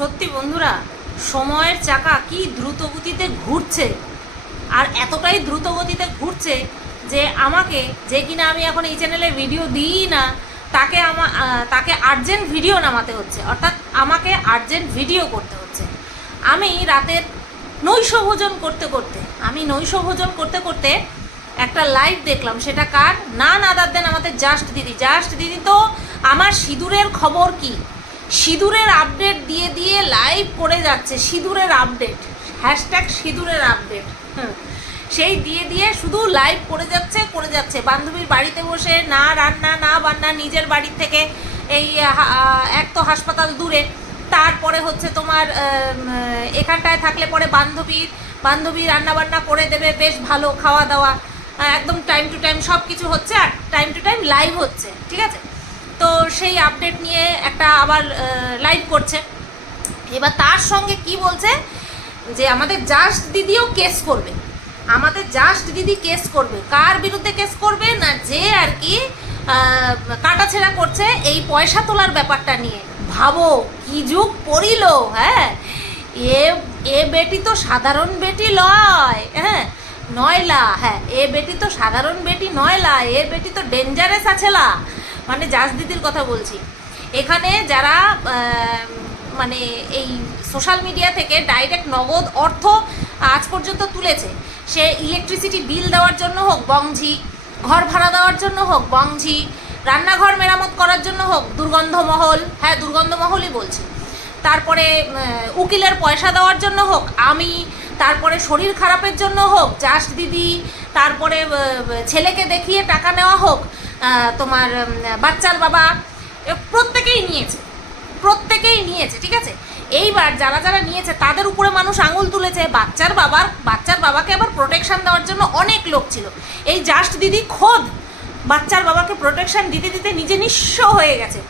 সত্যি বন্ধুরা, সময়ের চাকা কি দ্রুত গতিতে ঘুরছে? আর এতটাই দ্রুত গতিতে ঘুরছে যে আমাকে, যে কিনা আমি এখন এই চ্যানেলে ভিডিও দিই না, তাকে আমা তাকে আর্জেন্ট ভিডিও নামাতে হচ্ছে। অর্থাৎ আমাকে আর্জেন্ট ভিডিও করতে হচ্ছে। আমি রাতের নৈশ ভোজন করতে করতে, আমি নৈশ ভোজন করতে করতে একটা লাইভ দেখলাম। সেটা কার? না নাদার দেন আমাদের জাস্ট দিদি। জাস্ট দিদি তো আমার সিঁদুরের খবর কি? সিঁদুরের আপডেট দিয়ে যাচ্ছে সিঁদুরের আপডেট হ্যাশট্যাগ সিঁদুরের আপডেট সেই দিয়ে দিয়ে শুধু লাইভ করে যাচ্ছে করে যাচ্ছে। বান্ধবীর বাড়িতে বসে না রান্না, না বান্না, নিজের বাড়ির থেকে এই এক তো হাসপাতাল দূরে। তারপরে হচ্ছে তোমার এখানটায় থাকলে পরে বান্ধবীর বান্ধবী রান্না বান্না করে দেবে, বেশ ভালো খাওয়া দাওয়া। একদম টাইম টু টাইম সব কিছু হচ্ছে আর টাইম টু টাইম লাইভ হচ্ছে, ঠিক আছে? তো সেই আপডেট নিয়ে একটা আবার লাইভ করছে। এবার তার সঙ্গে কি বলছে? যে আমাদের জাস্ট দিদিও কেস করবে। আমাদের জাস্ট দিদি কেস করবে। কার বিরুদ্ধে কেস করবে না যে আর কি কাটাছেঁড়া করছে এই পয়সা তোলার ব্যাপারটা নিয়ে। ভাবো, কি যুগ পড়িল হ্যাঁ? এ এ বেটি তো সাধারণ বেটি লয় হ্যাঁ? নয়লা হ্যাঁ এ বেটি তো সাধারণ বেটি নয়লা, এ বেটি তো ডেঞ্জারাস আছেলা মানে জাস দিদির কথা বলছি। এখানে যারা মানে এই সোশ্যাল মিডিয়া থেকে ডাইরেক্ট নগদ অর্থ আজ পর্যন্ত তুলেছে। সে ইলেকট্রিসিটি বিল দেওয়ার জন্য হোক, বংঝি, ঘর ভাড়া দেওয়ার জন্য হোক, বংঝি, রান্নাঘর মেরামত করার জন্য হোক, দুর্গন্ধমহল হ্যাঁ দুর্গন্ধমহলই বলছি। তারপরে উকিলের পয়সা দেওয়ার জন্য হোক, আমি, তারপরে শরীর খারাপের জন্য হোক, জাস্ট দিদি, তারপরে ছেলেকে দেখিয়ে টাকা নেওয়া হোক তোমার বাচ্চার বাবা প্রত্যেকেই নিয়েছে। প্রত্যেকেই নিয়েছে, ঠিক আছে? এইবার যারা যারা নিয়েছে, তাদের উপরে মানুষ আঙুল তুলেছে, বাচ্চার বাবার, বাচ্চার বাবাকে আবার প্রোটেকশন দেওয়ার জন্য অনেক লোক ছিল। এই জাস্ট দিদি খোদ বাচ্চার বাবাকে প্রোটেকশন দিতে দিতে নিজে নিঃস্ব হয়ে গেছে।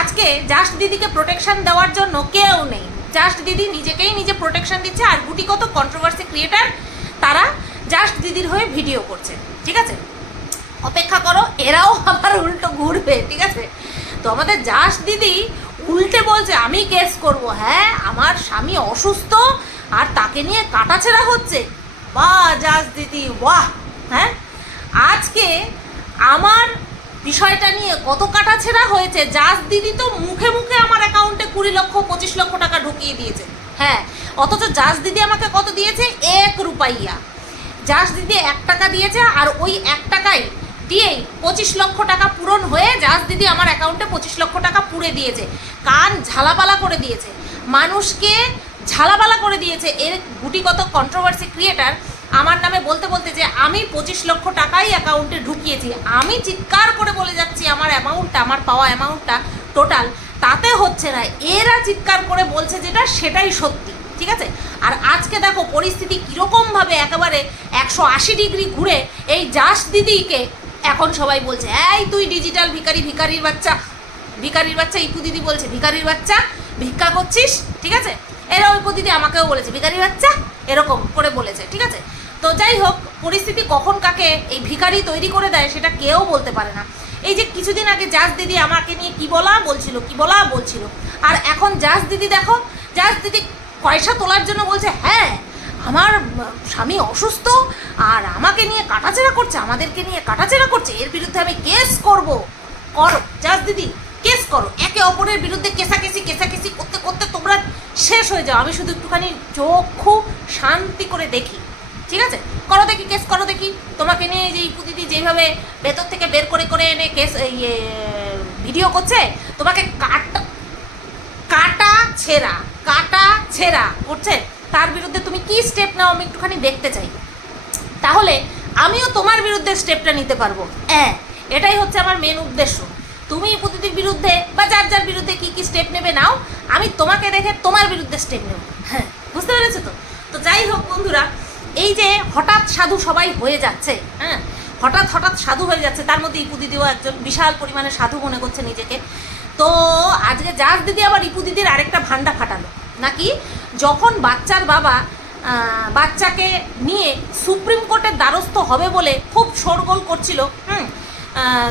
আজকে জাস্ট দিদিকে প্রোটেকশন দেওয়ার জন্য কেউ নেই। জাস্ট দিদি নিজেকেই নিজে প্রোটেকশন দিচ্ছে আর গুটি কত কন্ট্রোভার্সি ক্রিয়েটার তারা জাস্ট দিদির হয়ে ভিডিও করছে, ঠিক আছে? অপেক্ষা করো, এরাও আবার উল্টো ঘুরবে, ঠিক আছে? তো আমাদের জাস্ট দিদি উল্টে বলছে, আমি কেস করব। হ্যাঁ আমার স্বামী অসুস্থ আর তাকে নিয়ে কাটাছেড়া হচ্ছে। বাহ জাস দিদি, বাহ! হ্যাঁ আজকে আমার বিষয়টা নিয়ে কত কাটাছেড়া হয়েছে জাস দিদি তো মুখে মুখে আমার অ্যাকাউন্টে কুড়ি লক্ষ, পঁচিশ লক্ষ টাকা ঢুকিয়ে দিয়েছে। হ্যাঁ অথচ জাস দিদি আমাকে কত দিয়েছে? এক রুপাইয়া। জাস দিদি এক টাকা দিয়েছে আর ওই এক টাকাই, দিয়েই পঁচিশ লক্ষ টাকা পূরণ হয়ে জাস দিদি আমার অ্যাকাউন্টে পঁচিশ লক্ষ টাকা পুড়ে দিয়েছে। কান ঝালাপালা করে দিয়েছে। মানুষকে ঝালাপালা করে দিয়েছে। এর গুটিগত কন্ট্রোভার্সি ক্রিয়েটার আমার নামে বলতে বলতে যে, আমি পঁচিশ লক্ষ টাকাই অ্যাকাউন্টে ঢুকিয়েছি। আমি চিৎকার করে বলে যাচ্ছি, আমার অ্যামাউন্টটা আমার পাওয়া অ্যামাউন্টটা টোটাল তাতে হচ্ছে না। এরা চিৎকার করে বলছে যেটা, সেটাই সত্যি। ঠিক আছে? আর আজকে দেখো, পরিস্থিতি কীরকমভাবে একেবারে একশো আশি ডিগ্রি ঘুরে এই জাস দিদিকে এখন সবাই বলছে, এই তুই ডিজিটাল ভিকারি ভিকারির বাচ্চা ভিকারির বাচ্চা, ইপু দিদি বলছে ভিকারির বাচ্চা, ভিক্ষা করছিস? ঠিক আছে? এরা ইপু দিদি আমাকেও বলেছে ভিকারির বাচ্চা? এরকম করে বলেছে, ঠিক আছে? তো যাই হোক, পরিস্থিতি কখন কাকে এই ভিখারি তৈরি করে দেয় সেটা কেউ বলতে পারে না। এই যে কিছুদিন আগে জাস দিদি আমাকে নিয়ে কি বলা বলছিল, কি বলা বলছিল। আর এখন জাস দিদি দেখো জাস দিদি পয়সা তোলার জন্য বলছে হ্যাঁ আমার স্বামী অসুস্থ আর আমাকে নিয়ে কাটাছেড়া করছে, আমাদেরকে নিয়ে কাটাছেড়া করছে, এর বিরুদ্ধে আমি কেস করব। করো জাস দিদি, কেস করো। একে অপরের বিরুদ্ধে কেসাকেসি কেসাকেসি করতে করতে তোমরা শেষ হয়ে যাও। আমি শুধু একটুখানি চক্ষু শান্তি করে দেখি। ঠিক আছে? করো দেখি, কেস করো দেখি। তোমাকে নিয়ে যে দিদি যেভাবে ভেতর থেকে বের করে করে এনে কেস ইয়ে ভিডিও করছে, তোমাকে কাটা কাটা ছেঁড়া কাটা ছেঁড়া, করছে? তার বিরুদ্ধে তুমি কি স্টেপ নাও আমি একটুখানি দেখতে চাই। তাহলে আমিও তোমার বিরুদ্ধে স্টেপটা নিতে পারব। হ্যাঁ এটাই হচ্ছে আমার মেন উদ্দেশ্য। তুমি প্রতিটির বিরুদ্ধে বা যার যার বিরুদ্ধে কি কি স্টেপ নেবে নাও, আমি তোমাকে দেখে তোমার বিরুদ্ধে স্টেপ নেব। হ্যাঁ বুঝতে পেরেছ তো? তো যাই হোক বন্ধুরা, এই যে হঠাৎ সাধু সবাই হয়ে যাচ্ছে হ্যাঁ হঠাৎ হঠাৎ সাধু হয়ে যাচ্ছে, তার মধ্যে ইপু দিদিও একজন বিশাল পরিমাণে সাধু মনে করছে নিজেকে। তো আজকে যার দিদি আবার ইপু দিদির আরেকটা ভান্ডা ফাটালো। নাকি যখন বাচ্চার বাবা বাচ্চাকে নিয়ে সুপ্রিম কোর্টের দ্বারস্থ হবে বলে খুব শোরগোল করছিল, হুম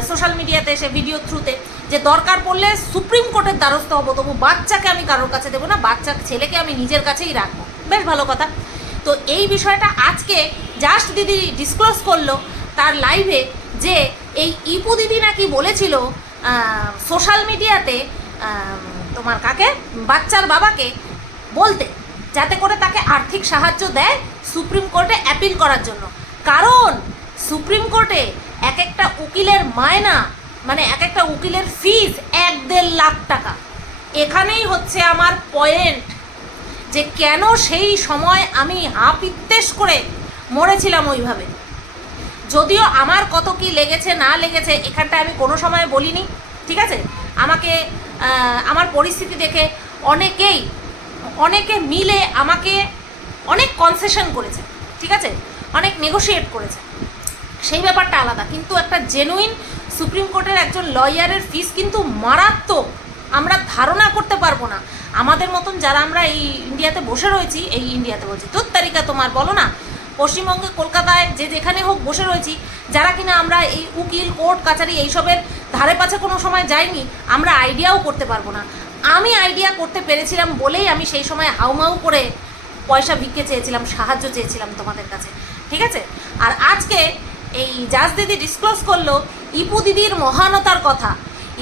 সোশ্যাল মিডিয়াতে এসে ভিডিও থ্রুতে যে দরকার পড়লে সুপ্রিম কোর্টের দ্বারস্থ হব, তবু বাচ্চাকে আমি কারোর কাছে দেবো না বাচ্চা ছেলেকে আমি নিজের কাছেই রাখব। বেশ ভালো কথা। তো এই বিষয়টা আজকে জাস্ট দিদি ডিসক্লোজ করল তার লাইভে যে এই ইপু দিদি নাকি বলেছিল সোশ্যাল মিডিয়াতে তোমার কাকে? বাচ্চার বাবাকে বলতে, যাতে করে তাকে আর্থিক সাহায্য দেয় সুপ্রিম কোর্টে অ্যাপিল করার জন্য। কারণ, সুপ্রিম কোর্টে এক একটা উকিলের মায়না মানে এক একটা উকিলের ফিজ এক দেড় লাখ টাকা। এখানেই হচ্ছে আমার পয়েন্ট যে কেন সেই সময় আমি হাপিত্তেশ করে মরেছিলাম ওইভাবে। যদিও আমার কত কি লেগেছে, না লেগেছে এখানটা আমি কোনো সময় বলিনি, ঠিক আছে? আমাকে আমার পরিস্থিতি দেখে অনেকেই অনেকে মিলে আমাকে অনেক কনসেশন করেছে, ঠিক আছে? অনেক নেগোশিয়েট করেছে। সেই ব্যাপারটা আলাদা, কিন্তু একটা জেনুইন সুপ্রিম কোর্টের একজন লয়ারের ফিস কিন্তু মারাত্মক। আমরা ধারণা করতে পারব না। আমাদের মতন যারা আমরা এই ইন্ডিয়াতে বসে রয়েছি, এই ইন্ডিয়াতে বলছি, তোর তারিকা তোমার, বলো না। পশ্চিমবঙ্গে, কলকাতায়, যে যেখানে হোক বসে রয়েছি, যারা কিনা আমরা এই উকিল, কোর্ট কাছারি এইসবের ধারে পাশে কোনো সময় যাইনি, আমরা আইডিয়াও করতে পারব না। আমি আইডিয়া করতে পেরেছিলাম বলেই আমি সেই সময় হাউমাউ করে পয়সা ভিক্ষে চেয়েছিলাম, সাহায্য চেয়েছিলাম তোমাদের কাছে, ঠিক আছে? আর আজকে এই জাজ দিদি ডিসক্লোজ করল ইপু দিদির মহানতার কথা।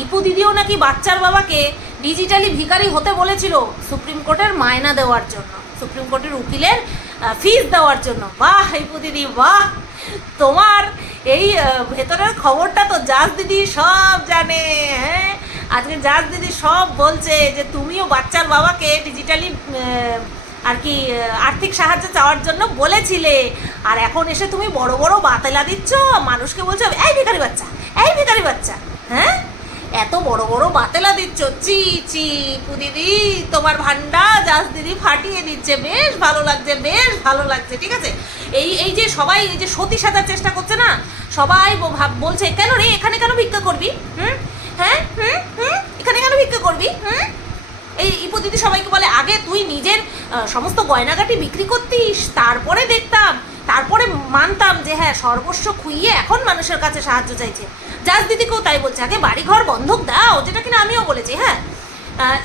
ইপু দিদিও নাকি বাচ্চার বাবাকে ডিজিটালি ভিখারি হতে বলেছিল সুপ্রিম কোর্টের মায়না দেওয়ার জন্য সুপ্রিম কোর্টের উকিলের ফিস দেওয়ার জন্য। বাহ, ইপু দিদি, বাহ! তোমার এই ভেতরের খবরটা তো জাজ দিদি সব জানে হ্যাঁ? আজকে জাজ দিদি সব বলছে যে তুমিও বাচ্চার বাবাকে ডিজিটালি আর কি আর্থিক সাহায্য চাওয়ার জন্য বলেছিলে। আর এখন এসে তুমি বড় বড় বাতেলা দিচ্ছ, মানুষকে বলছো, এই ভিখারি বাচ্চা, এই ভিখারি বাচ্চা। হ্যাঁ? এত বড় বড় বাতেলা দিচ্ছ। চি চি দিদি, তোমার ভান্ডা জাস দিদি ফাটিয়ে দিচ্ছে। বেশ ভালো লাগছে, বেশ ভালো লাগছে, ঠিক আছে? এই এই যে সবাই, এই যে সতী সাজার চেষ্টা করছে না, সবাই বলছে, কেন রে, এখানে কেন ভিক্ষা করবি? হুম? হ্যাঁ হুম হুম? এখানে কেন ভিক্ষা করবি? হুম? এই ইপদিদি সবাইকে বলে, আগে তুই নিজের সমস্ত গয়নাগাটি বিক্রি করতিস, তারপরে দেখতাম, তারপরে মানতাম যে হ্যাঁ সর্বস্ব খুইয়ে এখন মানুষের কাছে সাহায্য চাইছে। জাজ দিদিকেও তাই বলছে, আগে বাড়িঘর বন্ধক দাও, যেটা কিনা আমিও বলেছি হ্যাঁ?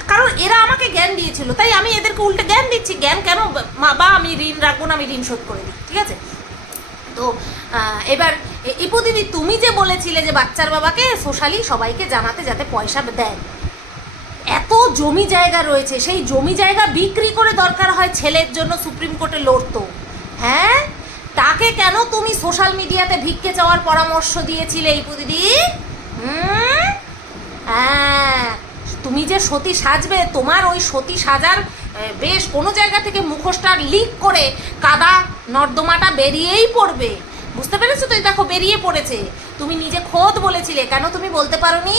কারণ এরা আমাকে জ্ঞান দিয়েছিল, তাই আমি এদেরকে উল্টে জ্ঞান দিচ্ছি। জ্ঞান কেন বা- আমি ঋণ রাখব না, আমি ঋণ শোধ করে দিই, ঠিক আছে? তো এবার ইপু দিদি তুমি যে বলেছিলে যে বাচ্চার বাবাকে সোশ্যালি সবাইকে জানাতে যাতে পয়সা দেয়। এত জমি জায়গা রয়েছে, সেই জমি জায়গা বিক্রি করে দরকার হয় ছেলের জন্য সুপ্রিম কোর্টে লড়তো। হ্যাঁ? তাকে কেন তুমি সোশ্যাল মিডিয়াতে ভিক্ষে চাওয়ার পরামর্শ দিয়েছিলে এই দিদি? হ্যাঁ। তুমি যে সতী সাজবে, তোমার ওই সতী সাজার বেশ কোনো জায়গা থেকে মুখোশটা লিক করে কাদা নর্দমাটা বেরিয়েই পড়বে। বুঝতে পেরেছ তো? দেখো, বেরিয়ে পড়েছে। তুমি নিজে খোদ বলেছিলে। কেন তুমি বলতে পারোনি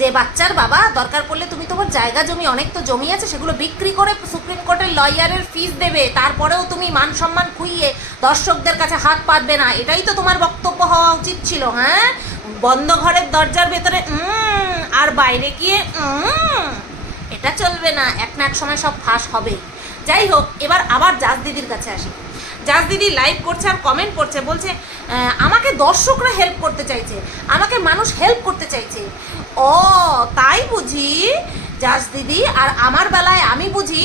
যে বাচ্চার বাবা দরকার পড়লে তুমি তোমার জায়গা জমি, অনেক তো জমি আছে, সেগুলো বিক্রি করে সুপ্রিম কোর্টের লয়ারের ফিস দেবে। তারপরেও তুমি মান সম্মান খুইয়ে দর্শকদের কাছে হাত পাতবে না। এটাই তো তোমার বক্তব্য হওয়া উচিত ছিল হ্যাঁ? বন্ধ ঘরের দরজার ভেতরে আর বাইরে গিয়ে এটা চলবে না। এক না এক সময় সব ফাঁস হবে। যাই হোক, এবার আবার জাজ দিদির কাছে আসি। জাজ দিদি লাইভ করছে আর কমেন্ট করছে, বলছে আমাকে দর্শকরা হেল্প করতে চাইছে, আমাকে মানুষ হেল্প করতে চাইছে। ও, তাই বুঝি জাজ দিদি, আর আমার বেলায় আমি বুঝি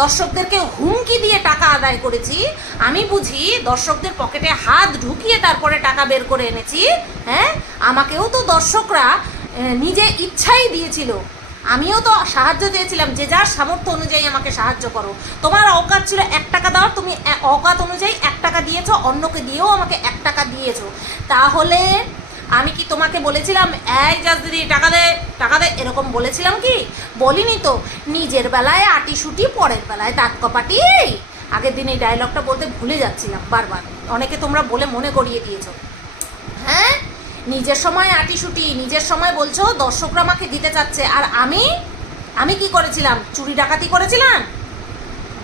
দর্শকদেরকে হুমকি দিয়ে টাকা আদায় করেছি, আমি বুঝি দর্শকদের পকেটে হাত ঢুকিয়ে তারপরে টাকা বের করে এনেছি হ্যাঁ? আমাকেও তো দর্শকরা নিজে ইচ্ছাই দিয়েছিল। আমিও তো সাহায্য চেয়েছিলাম, যে যার সামর্থ্য অনুযায়ী আমাকে সাহায্য করো। তোমার অকাত ছিল এক টাকা দেওয়ার তুমি অকাত অনুযায়ী এক টাকা দিয়েছ, অন্যকে দিয়েও আমাকে এক টাকা দিয়েছ। তাহলে আমি কি তোমাকে বলেছিলাম, এই জাজ দিদি, টাকা দে টাকা দে? এরকম বলেছিলাম কি? বলিনি তো। নিজের বেলায় আটি সুটি পরের বেলায় দাঁত কপাটি। আগের দিন এই ডায়লগটা বলতে ভুলে যাচ্ছিলাম বারবার। অনেকে তোমরা বলে মনে করিয়ে দিয়েছ। হ্যাঁ? নিজের সময় আটিসুটি, নিজের সময় বলছো, দর্শকরা আমাকে দিতে চাচ্ছে। আর আমি? আমি কি করেছিলাম? চুরি ডাকাতি করেছিলাম?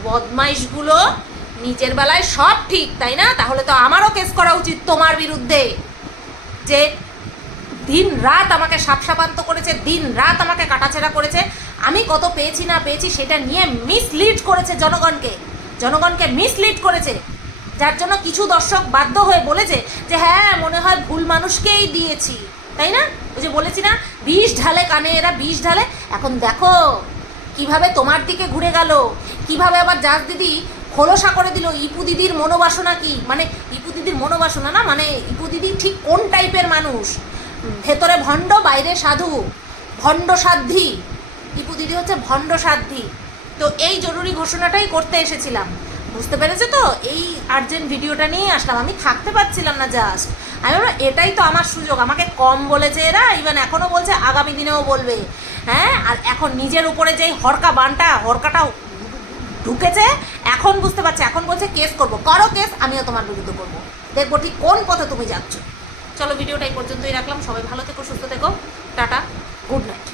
বদমাইশগুলো নিজের বেলায় সব ঠিক, তাই না? তাহলে তো আমারও কেস করা উচিত তোমার বিরুদ্ধে। যে দিন রাত আমাকে সাপসাপান্ত করেছে, দিন রাত আমাকে কাটাছেড়া করেছে, আমি কত পেয়েছি না পেয়েছি সেটা নিয়ে মিসলিড করেছে জনগণকে। জনগণকে মিসলিড করেছে। যার জন্য কিছু দর্শক বাধ্য হয়ে বলেছে যে হ্যাঁ মনে হয় ভুল মানুষকেই দিয়েছি। তাই না? ওই যে বলেছি না, বিষ ঢালে কানে এরা বিষ ঢালে। এখন দেখো, কীভাবে তোমার দিকে ঘুরে গেল, কীভাবে আবার জাজ দিদি খোলসা করে দিল, ইপু দিদির মনোবাসনা কি? মানে ইপু দিদির মনোবাসনা না মানে ইপু দিদি ঠিক কোন টাইপের মানুষ? ভেতরে ভণ্ড, বাইরে সাধু, ভণ্ড সাধ্যি। ইপু দিদি হচ্ছে ভণ্ড সাধ্যি। তো এই জরুরি ঘোষণাটাই করতে এসেছিলাম। বুঝতে পেরেছ তো? এই আর্জেন্ট ভিডিওটা নিয়েই আসলাম। আমি থাকতে পারছিলাম না জাস্ট আমি ভাবলাম এটাই তো আমার সুযোগ। আমাকে কম বলেছে এরা ইভেন এখনও বলছে আগামী দিনেও বলবে। হ্যাঁ? আর এখন নিজের উপরে যেই হরকা বানটা, হরকাটা ঢুকেছে, এখন বুঝতে পারছে, এখন বলছে, কেস করব। করো কেস, আমিও তোমার বিরুদ্ধে করব। দেখব ঠিক কোন পথে তুমি যাচ্ছ। চলো ভিডিওটা এই পর্যন্তই রাখলাম। সবাই ভালো থেকো, সুস্থ থেকো। টাটা। Good night